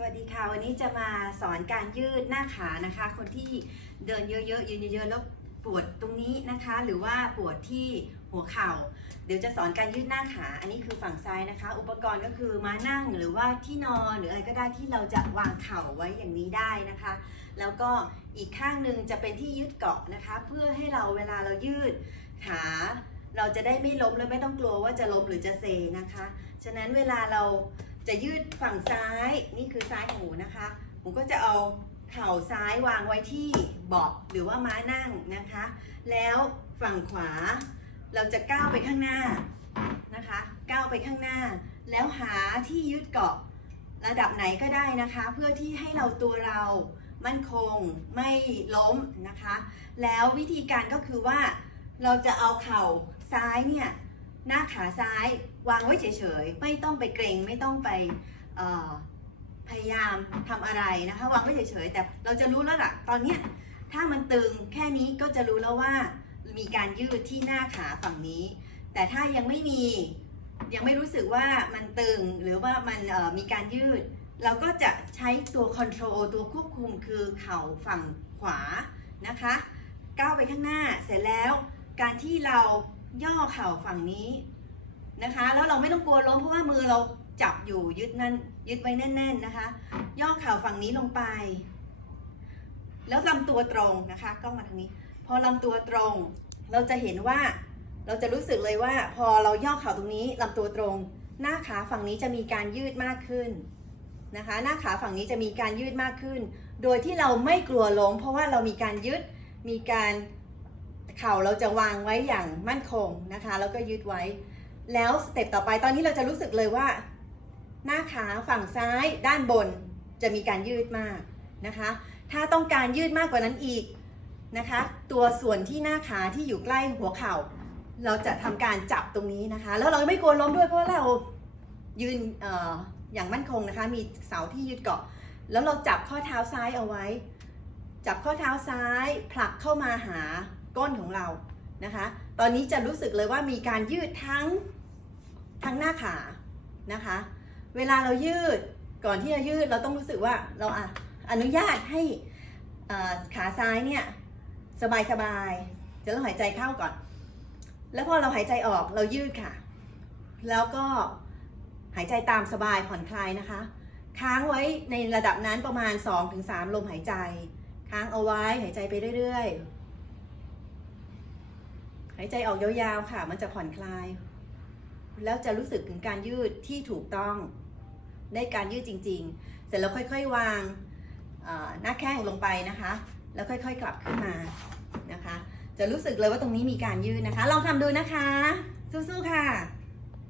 สวัสดีค่ะ วันนี้จะมาสอนการยืดหน้าขานะคะ คนที่เดินเยอะๆยืนเยอะๆแล้วปวดตรงนี้นะคะ หรือว่าปวดที่หัวเข่า เดี๋ยวจะสอนการยืดหน้าขา อันนี้คือฝั่งซ้ายนะคะ อุปกรณ์ก็คือมานั่งหรือว่าที่นอนหรืออะไรก็ได้ที่เราจะวางเข่าไว้อย่างนี้ได้นะคะ แล้วก็อีกข้างหนึ่งจะเป็นที่ยึดเกาะนะคะ เพื่อให้เราเวลาเรายืดขาเราจะได้ไม่ล้มและไม่ต้องกลัวว่าจะล้มหรือจะเซนะคะ ฉะนั้นเวลาเรา จะยืดฝั่งซ้ายนี่คือซ้ายของหมูนะคะหมูก็จะเอาเข่าซ้ายวางไว้ที่เบาะหรือว่าม้านั่งนะคะ แล้วฝั่งขวา เราจะก้าวไปข้างหน้านะคะก้าวไปข้างหน้า แล้วหาที่ยึดเกาะระดับไหนก็ได้นะคะ เพื่อที่ให้เราตัวเรามั่นคงไม่ล้มนะคะ แล้ววิธีการก็คือว่าเราจะเอาเข่าซ้ายเนี่ย หน้าขาซ้ายวางไว้เฉยๆ ไม่ต้องไปเกรงไม่ต้องไปพยายามทำอะไรนะคะวางไว้เฉยๆ แต่เราจะรู้แล้วล่ะ ตอนเนี้ยถ้ามันตึงแค่นี้ก็จะรู้แล้วว่ามีการยืดที่หน้าขาฝั่งนี้ แต่ถ้ายังไม่มียังไม่รู้สึกว่ามันตึงหรือว่ามันมีการยืด เราก็จะใช้ตัวคอนโทรลตัวควบคุมคือเข่าฝั่งขวานะคะก้าวไปข้างหน้าเสร็จแล้วการที่เรา ย่อเข่าฝั่งนี้นะคะ แล้วเราไม่ต้องกลัวล้มเพราะว่ามือเราจับอยู่ยึดนั่นยึดไว้แน่น ๆนะคะ ย่อเข่าฝั่งนี้ลงไป แล้วลำตัวตรงนะคะกล้องมาทางนี้ พอลำตัวตรง เราจะเห็นว่าเราจะรู้สึกเลยว่า พอเราย่อเข่าตรงนี้ลำตัวตรง หน้าขาฝั่งนี้จะมีการยืดมากขึ้นนะคะ หน้าขาฝั่งนี้จะมีการยืดมากขึ้น โดยที่เราไม่กลัวล้มเพราะว่าเรามีการยึดมีการ เข่าเราจะวางไว้อย่างมั่นคงนะคะ แล้วก็ยืดไว้ แล้วสเต็ปต่อไปตอนนี้เราจะรู้สึกเลยว่า หน้าขาฝั่งซ้ายด้านบนจะมีการยืดมากนะคะ ถ้าต้องการยืดมากกว่านั้นอีกนะคะ ตัวส่วนที่หน้าขาที่อยู่ใกล้หัวเข่า เราจะทำการจับตรงนี้นะคะ แล้วเราไม่กลัวล้มด้วยเพราะว่าเรายืนอออย่างมั่นคงนะคะ มีเสาที่ยึดเกาะ แล้วเราจับข้อเท้าซ้ายเอาไว้ จับข้อเท้าซ้ายผลักเข้ามาหา ก้นของเรานะคะ ตอนนี้จะรู้สึกเลยว่ามีการยืดทั้งทั้งหน้าขานะคะ เวลาเรายืดก่อนที่จะยืดเราต้องรู้สึกว่าเราอะอนุญาตให้ขาซ้ายเนี่ยสบายสบายจะเราหายใจเข้าก่อน แล้วพอเราหายใจออกเรายืดค่ะ แล้วก็หายใจตามสบายผ่อนคลายนะคะ ค้างไว้ในระดับนั้นประมาณ 2-3 ลมหายใจ ค้างเอาไว้หายใจไปเรื่อยๆ หายใจออกยาวๆค่ะ มันจะผ่อนคลาย แล้วจะรู้สึกถึงการยืดที่ถูกต้องได้การยืดจริง ๆ เสร็จแล้วค่อยๆวางหน้าแข้งลงไปนะคะ แล้วค่อยๆกลับขึ้นมานะคะ จะรู้สึกเลยว่าตรงนี้มีการยืดนะคะ ลองทำดูนะคะ สู้ๆค่ะ